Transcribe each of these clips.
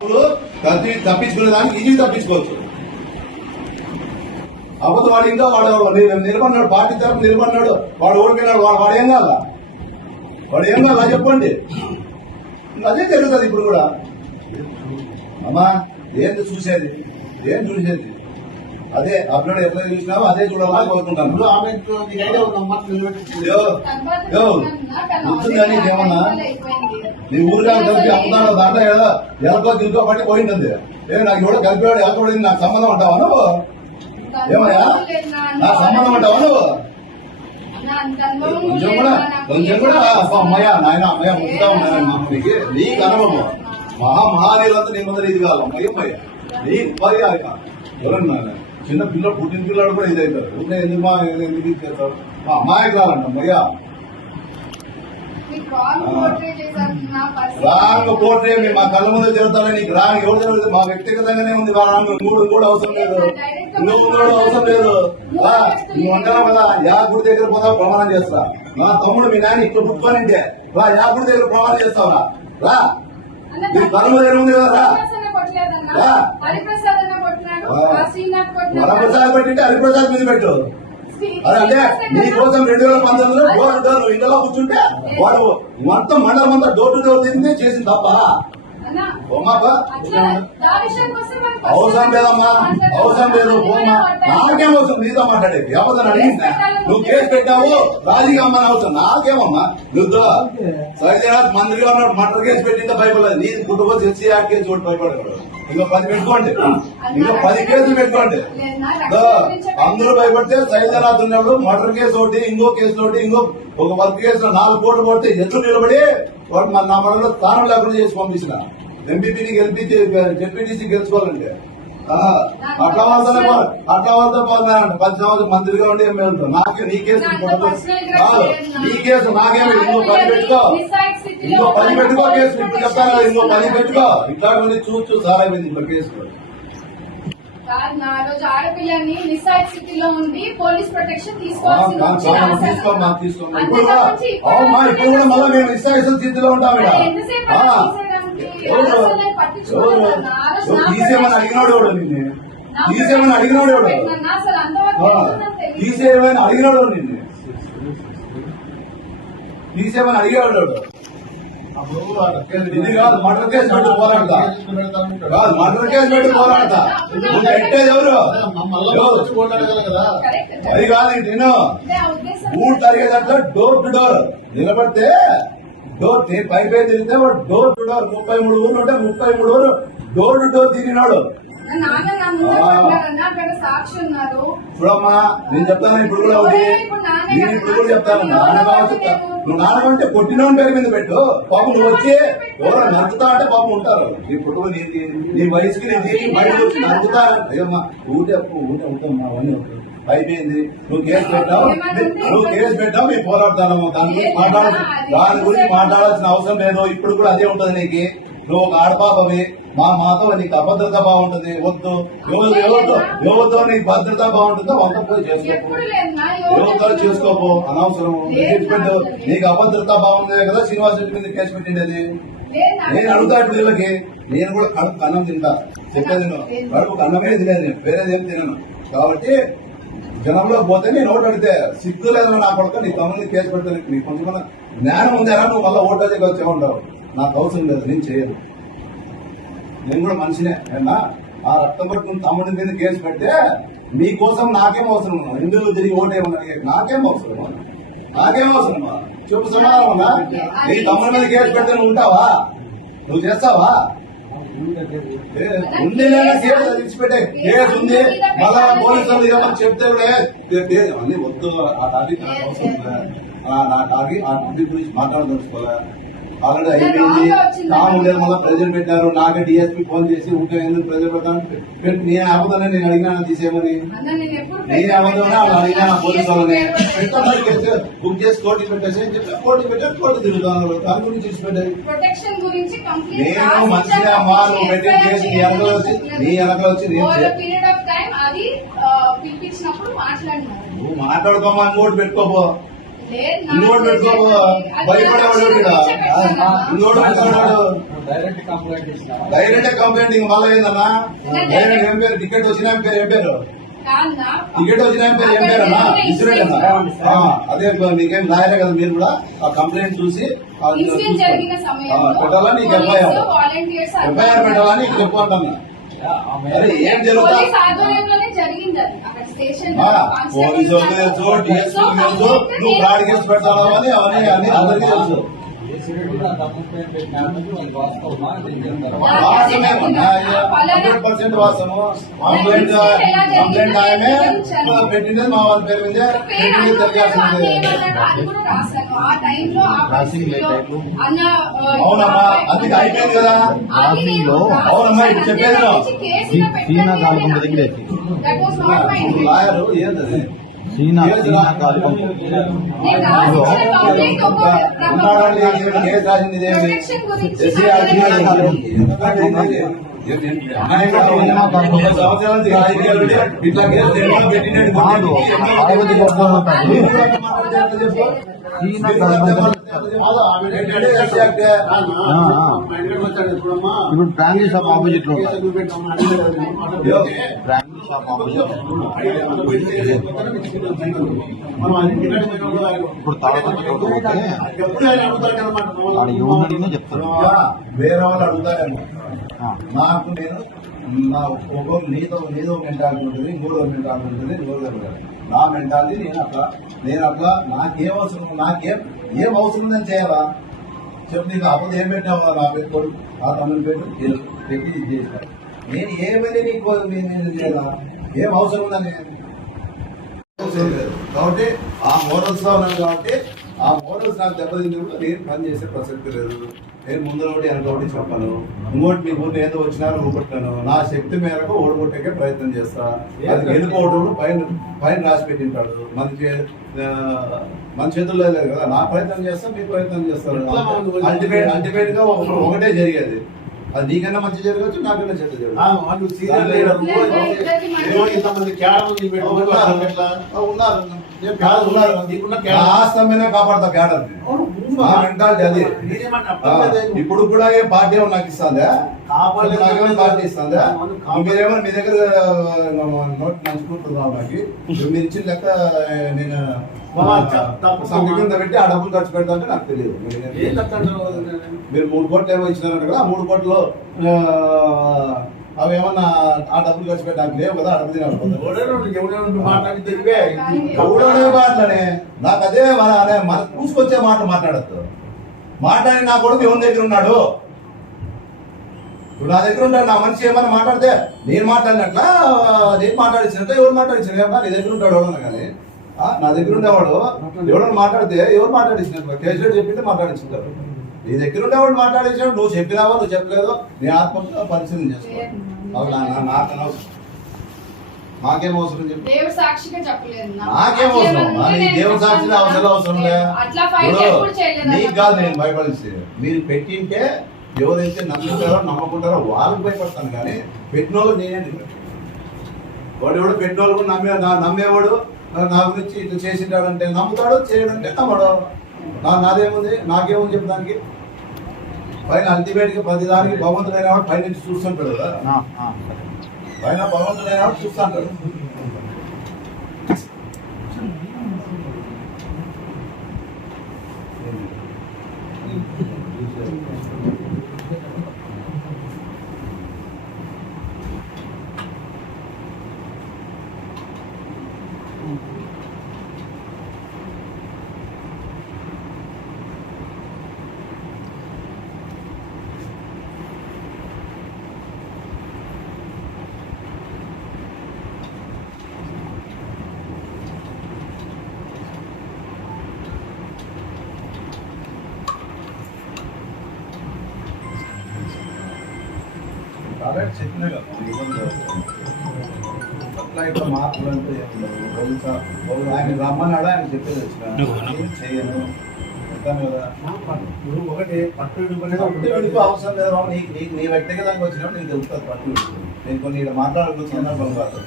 తప్పించుకునే దానికి ఇది తప్పించుకోవచ్చు. అబద్ధం వాడు ఇంకా వాడు నిలబడినాడు, పార్టీ తరఫు నిలబడినాడు, వాడు ఓడిపోయినాడు, వాడు ఏం కాదా, వాడు ఏం కాదా చెప్పండి. అదే జరుగుతుంది ఇప్పుడు కూడా. అమ్మా ఏంటి చూసేది, ఏం చూసేది అదే అప్లోడ్ ఎట్లా చూసినావో అదే చూడాలని కోరుకుంటాను. గుర్తుందని ఏమన్నా నీ ఊరిగా కలిపి అమ్ముతాను దాంట్లో ఎలకో దిల్కో పట్టి పోయింది. నాకు ఎవడో కలిపేవాడు ఎలకబడింది నాకు సంబంధం అంటావా నువ్వు? ఏమయ్యా నాకు సంబంధం అంటావా నువ్వు? కొంచెం కూడా అమ్మయ్యా నాయన అమ్మయ్య ముట్టుతా ఉన్నాను నీకు నీకు అనుభవం మహానీయులంతా నీ ముందర ఇది కాదు అమ్మయ్య నీ ఉపాధి ఎవరన్నా చిన్న పిల్లలు పుట్టిన పిల్లలు కూడా ఇది అవుతారు. ఉంటే ఎందుకు చేస్తారు అమ్మాయికురాలంట అమ్మయ్యా. రాంగ్ పోట్రే మా కళ్ళ ముందు జరుగుతానే నీకు రాంగ్ ఎవరు జరుగుతుంది మా వ్యక్తిగతంగానే ఉంది. రాంగ్ నువ్వు కూడా అవసరం లేదు, నువ్వు కూడా అవసరం లేదు. నువ్వు అంటావు కదా యా గుడి దగ్గర పోతావు ప్రమాణం చేస్తా. నా తమ్ముడు మీ నాయన ఇక్కడ పుట్టుకోనంటే రా యా గుడి దగ్గర ప్రమాణం చేస్తావురా రా నీ కళ్ళ దగ్గర ఉంది కదా రా. వరప్రసాద్ పెట్టింటే హరిప్రసాద్ మీద పెట్టు. అదే అంటే నీకోసం 2019లో డోర్ టు డోర్ ఇంట్లో కూర్చుంటే వాడు మొత్తం మండలం అంతా డోర్ టు డోర్ తింటే చేసింది తప్ప అవసరం లేదమ్మా, అవసరం లేదు. నాకేం అవసరం నీతో మాట్లాడేది ఎవరిని అడిగిందా? నువ్వు కేసు పెట్టావు రాజీగా అమ్మని అవసరం నాకేమమ్మా. నువ్వు సైజనాథ్ మంత్రిగా ఉన్నాడు మటర్ కేసు పెట్టింటే భయపడలేదు. నీ కుటుంబం ఎస్సీ యాక్ట్ కేసు కూడా భయపడగలడు. ఇంకో 10 పెట్టుకోండి, ఇంకో 10 కేసులు పెట్టుకోండి. అందరూ భయపడితే సైజనాథ్ ఉన్నాడు మటర్ కేసు ఒకటి ఇంకో కేసు ఒకటి ఇంకో ఒక 10 కేసులో 4 కోట్లు కొడితే ఎదురు నిలబడి వాడు నా మనలో స్థానం లేకుండా చేసి పంపించిన ఎంపీపీని గెలిపించి జెడ్పీటీసీ గెలుచుకోవాలంటే అట్లా వాళ్ళతో పోతున్నారంట. 10 సంవత్సరం మంత్రిగా ఉండి ఎమ్మెల్యేతో నాకే నీ కేసు నీ కేసు నాకేమి ఇంకో 10 పెట్టుకో, ఇంకో 10 పెట్టుకో కేసు. ఇప్పుడు చెప్తాను కదా ఇంకో 10 పెట్టుకో. ఇట్లా చూస్తూ సారైపోయింది ఇప్పుడు కేసు. ఆడపిల్లని నిస్సాయిక స్థితిలో ఉండి పోలీస్ ప్రొటెక్షన్ తీసుకోమా తీసుకోమా. ఇప్పుడు కూడా మళ్ళీ మేము నిస్సాయిక స్థితిలో ఉంటాం. తీసేమని అడిగినోడు ఎవడు నిన్ను? తీసేమని అడిగినోడు ఎవడు? తీసేమని అడిగినోడు నిన్ను? తీసేమని అడిగేవాడు ఎవడు? ఇది కాదు మర్డర్ కేసు పెట్టి పోరాడతా, కాదు మర్డర్ కేసు పెట్టి పోరాడతా. నువ్వు పెట్టేది ఎవరు? అది కాదు నేను ఊరు తరిగేటట్లా డోర్ టు డోర్ నిలబడితే డోర్ పైపై తిరిగితే వాడు డోర్ టు డోర్ 33 ఊర్లు ఉంటే 33 ఊరు డోర్ టు డోర్ తిరిగినాడు. చూడమ్మా నేను చెప్తాను ఇప్పుడు కూడా ఒకటి, నేను ఇప్పుడు కూడా చెప్తాను. నువ్వు నాన్నకంటే కొట్టిన పేరు మీద పెట్టు. పాపం నువ్వు వచ్చి ఎవరో నచ్చుతా అంటే పాపం ఉంటారు. ఇప్పుడు నీ వయసుకి నేను బయట వచ్చి నచ్చుతా అయ్యమ్మా ఊటే ఉంటామ్మా అవన్నీ అయిపోయింది. నువ్వు కేసు పెట్టావు మేము పోరాడతానమ్మా. దాని గురించి మాట్లాడాల్సిన అవసరం లేదు. ఇప్పుడు కూడా అదే ఉంటది నీకు. నువ్వు ఒక ఆడపాపవి మాతో నీకు అభద్రత బాగుంటుంది. వద్దు ఎవరితో నీకు భద్రత బాగుంటుందో వంట పోయి చేసుకోపో, ఎవరితో చేసుకోపో అనవసరం. నీకు అభద్రత బాగుందే కదా శ్రీనివాస్ రెడ్డి మీద కేసు పెట్టిండేది. నేను అడుగుతాడు వీళ్ళకి, నేను కూడా కడుపు అన్నం తింటా చెప్పేది కడుపుకు అన్నమే తినేది నేను వేరేదేం తినను. కాబట్టి జనంలో పోతే నేను ఓటు అడిగితే సిగ్గు లేదని నా కొడుకు నీ తమ్ముడిని కేసు పెడితే నీకు కొంచెం జ్ఞానం ఉందేనా? నువ్వు మళ్ళీ ఓటు అడిగి వచ్చే ఉంటావు. నాకు అవసరం లేదు, నేను చేయను. నేను కూడా మనిషినే. ఆ రక్తం పట్టుకుని తమ్ముడి మీద కేసు పెడితే మీకోసం నాకేం అవసరం? హిందువులు తిరిగి ఓటేమన్నా నాకేం అవసరమా? నాకేం అవసరమా? చెప్పు సమాధానం ఉందా? నీ తమ్ముడి మీద కేసు పెడితే నువ్వు ఉంటావా? నువ్వు చేస్తావా? ఉంది కేసు తెచ్చిపెట్టే కేసు ఉంది. మళ్ళా పోలీసులు ఏమని చెప్తే కూడా అన్ని వద్దు. ఆ టాపిక్ నాకు అవసరం నా టాపిక్ ఆ టాపిక్ గురించి మాట్లాడదలుచుకోలే. ఆల్రెడీ అయిపోయింది. కాముండేది మళ్ళీ ప్రజలు పెట్టారు. నాకే డిఎస్పీ ఫోన్ చేసి ఊకే ఎందుకు ప్రజలు పెట్టాను నేను అబద్ధాన్ని నేను అడిగినా తీసేమని. నేను అబద్ధమని వాళ్ళు అడిగినా పోలీసు వాళ్ళని బుక్ చేసి కోర్టు పెట్టేసి కోర్టు పెట్టారు. కోర్టు తిరుగుతాను దాని గురించి తీసిపెట్టారు. నేను మంచిగా అమ్మా నువ్వు పెట్టిన కేసు నీ వెనకలు వచ్చి నువ్వు మాట్లాడుకోమా ఇంకోటి పెట్టుకోపో. ఇంకోటి పెట్టుకో భయపడేవాడు ఇంకోటి పెట్టుకున్నాడు డైరెక్ట్ కంప్లైంట్ ఇచ్చినా డైరెక్ట్ కంప్లైంట్ ఇంక మళ్ళీ ఏందన్నా డైరెక్ట్ ఏం పేరు టికెట్ వచ్చిన పేరు ఏం పేరు టికెట్ వచ్చిన పేరు ఏం పేరు అన్నా ఇన్సూరెన్స్ అన్నా అదే మీకేం లాయరే కదా మీరు కూడా ఆ కంప్లైంట్ చూసి పెట్టాలా నీకు ఎఫ్ఐఆర్ పెట్టాలా నీకు చెప్పు అంటున్నా అరే ఏం జరుగుతా పోలీసు వాళ్ళకి తెలుసు డిఎస్పీ తెలుసు నువ్వు ఫ్రాడ్ కేసు పెడతావు అని అవన్నీ అన్ని అందరికీ తెలుసు వాస్తవమేమన్నా 100% వాస్తవము కంప్లైంట్ ఆయనే పెట్టినది మా వాళ్ళ పేరు మీద పెట్టినది తెలియాల్సింది అవునమ్మా అందుకే అయిపోయింది కదా అవునమ్మా ఇప్పుడు చెప్పేది లాయరు ఏంటది కేసు రాసింది ఇదేమి సంవత్సరాల నుంచి రాజకీయాలు ఇట్లా కేసు పెట్టినట్టు ఇప్పుడు బ్రాంచీ షాప్ ఆపోజిట్ లో బ్రాంచీ షాప్ ఆపోజిట్ ఇప్పుడు తాళ ఏమన్నా చెప్తారు వేరే వాళ్ళు అడుగుతారేమో నాకు నేను నా ఒక్కొక్క నీదో మెంటాలిటీ ఉంటుంది ఇంకోదో మెంటాలిటీ ఉంటుంది ఇంకోదో నా మెంటాలిటీ నేను అట్లా నాకేం అవసరం ఏం అవసరం ఉందని చేయాలా చెప్పు నీకు అప్పుడు ఏం పెట్టినావా నా పెట్టుకోడు ఆ తమ్ముని పెట్టు పెట్టి ఇది చేసినాడు నేను ఏమైనా నీకు నేను చేయాలా ఏం అవసరం ఉందని కాబట్టి ఆ మోడల్స్ లో ఉన్నాను కాబట్టి ఆ మోడల్స్ నాకు దెబ్బతిన్నప్పుడు నేను పని చేసే ప్రసక్తి లేదు నేను ముందు ఒకటి వెనక ఒకటి చెప్పను ఇంకోటి నీ ఊరిని ఏదో వచ్చినారో ఊపట్టాను నా శక్తి మేరకు ఓడగొట్టే ప్రయత్నం చేస్తా అది ఎన్నుకోవడం పైన రాసి పెట్టింటాడు మన చేతుల్లో లేదు కదా నా ప్రయత్నం చేస్తా మీ ప్రయత్నం చేస్తారు అల్టిమేట్ గా ఒకటే జరిగేది అది నీకన్నా మంచి జరగచ్చు నాకన్నా చెడ్డ జరగచ్చు కాపాడతా క్యాడర్ మెంటాలిటీ అది ఇప్పుడు కూడా ఏ పార్టీ నాకు ఇస్తుందా పార్టీ ఇస్తుందా మీరేమో మీ దగ్గర నోట్ మంచుకుంటున్నావు నాకు మీరు ఇచ్చిన లెక్క నేను సంఘం పెట్టి ఆ డబ్బులు ఖర్చు పెడతాంటే నాకు తెలియదు మీరు 3 కోట్లు ఏమో ఇచ్చినారంట కదా ఆ 3 కోట్లు అవి ఏమన్నా ఆ డబ్బులు ఖర్చు పెట్టడానికి లేవు కదా అడగ మాటలనే నాకు అదే మన పూసుకొచ్చే మాట మాట్లాడద్దు మాట్లాడి నా కొడుకు ఎవరి దగ్గర ఉన్నాడు ఇప్పుడు నా దగ్గర ఉంటాడు నా మనిషి ఏమన్నా మాట్లాడితే నేను మాట్లాడినట్లా నేను మాట్లాడించినట్టు ఎవరు మాట్లాడించిన నీ దగ్గర ఉంటాడు ఎవడన్నా కానీ నా దగ్గర ఉండేవాడు ఎవడన్నా మాట్లాడితే ఎవరు మాట్లాడించినట్టు కేసీఆర్ చెప్పింటే మాట్లాడించుంటారు నీ దగ్గర ఉండేవాడు మాట్లాడించాడు నువ్వు చెప్పినావో నువ్వు చెప్పలేదు నీ ఆత్మకు పరిశీలన చేసుకోవాలి నాకేం అవసరం చెప్పి నాకేం అవసరం దేవుడు సాక్షిగా అవసరం నీకు కాదు నేను భయపడిస్తే మీరు పెట్టింటే ఎవరైతే నమ్ముతారో నమ్మకుంటారో వాళ్ళకి భయపడతాను కానీ పెట్టిన వాళ్ళు నేనే వాడు ఎవడో పెట్టిన వాళ్ళు కూడా నమ్మేవాడు నా గురించి ఇట్లా చేసింటాడంటే నమ్ముతాడు చేయడంటే నమ్మడు నాదేముంది నాకేముంది చెప్పడానికి పైన అల్టిమేట్గా ప్రతి దానికి భగవంతుడైన వాడు పైన నుంచి చూస్తుంటాడు కదా పైన భగవంతుడైన వాడు చూస్తుంటాడు చెప్పినా కదా అట్లా ఇట్లా మార్పులు అంటే ఆయన రమ్మన్నాడు ఆయన చెప్పేది వచ్చిన చేయను కదా ఒకటి పట్టు అవసరం లేదు నీ వ్యక్తిగతంగా వచ్చినప్పుడు నీకు తెలుస్తుంది పట్టు నేను కొన్ని మాట్లాడుకున్న సందర్భం కాదు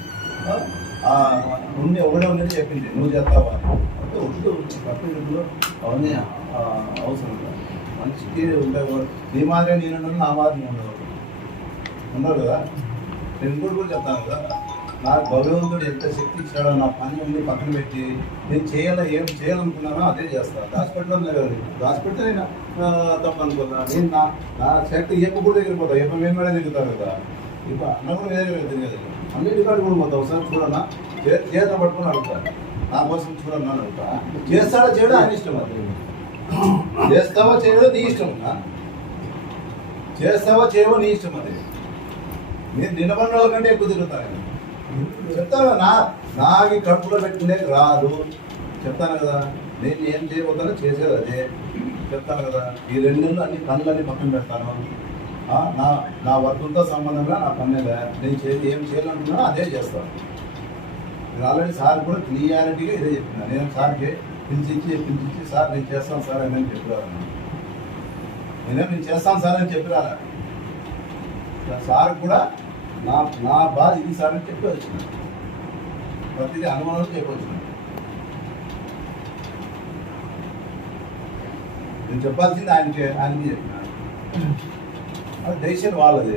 ఉండి ఒకటే ఉన్నట్టు చెప్పింది నువ్వు చేస్తావా అంటే వద్దు తప్పిలో అవన్నీ అవసరం లేదు మనిషికి ఉంటాయి నీ మాదిరే నేను నా మాదిరి ఉండవు కదా నేను ఇంకోటి కూడా చెప్తాను కదా నాకు భగవంతుడు ఎంత శక్తి ఇచ్చాడో నా పని ఉంది పక్కన పెట్టి నేను ఏం చేయాలనుకున్నానో అదే చేస్తాను హాస్పిటల్ లేదు హాస్పిటల్ నేను తప్పు అనుకున్నా నేను నా శక్తి ఏప కూడా దగ్గర పోతా ఏప మేము కూడా దిగుతారు కదా ఇప్పుడు అన్న కూడా వేరే తిరిగేది అన్నిటి కాడు కూడా పోతా ఒకసారి చూడన్నా చేత పట్టుకుని అడుగుతాను నా కోసం చూడన్నా అని అడుగుతా చేస్తాడో చేయడం ఆయన ఇష్టం అది చేస్తావో చేయడో నీ ఇష్టం చేస్తావో చేయవో నీ ఇష్టం అది నేను నిలబడిన వాళ్ళ కంటే ఎక్కువ తిరుగుతాను చెప్తాను నాకు కడుపులో పెట్టుకునే రాదు చెప్తాను కదా నేను ఏం చేయబోతానో చేసేది అదే చెప్తాను కదా ఈ 2 నెలలు అన్ని పనులన్నీ పక్కన పెడతాను నా వర్గంతో సంబంధంగా నా పనులే నేను ఏం చేయాలనుకున్నానో అదే చేస్తాను నేను ఆల్రెడీ సార్ కూడా క్లియారిటీగా ఇదే చెప్పినా నేను సార్కి పిలిచి సార్ నేను చేస్తాను సార్ అని చెప్పిరాను నేను చేస్తాను సార్ అని చెప్పిరాలా సార్ కూడా నా బాధ ఇది సార్ అని చెప్పి వచ్చిన ప్రతిదీ అనుమానం చెప్పొచ్చిన నేను చెప్పాల్సింది ఆయనకి చెప్పిన అది దేశం వాళ్ళది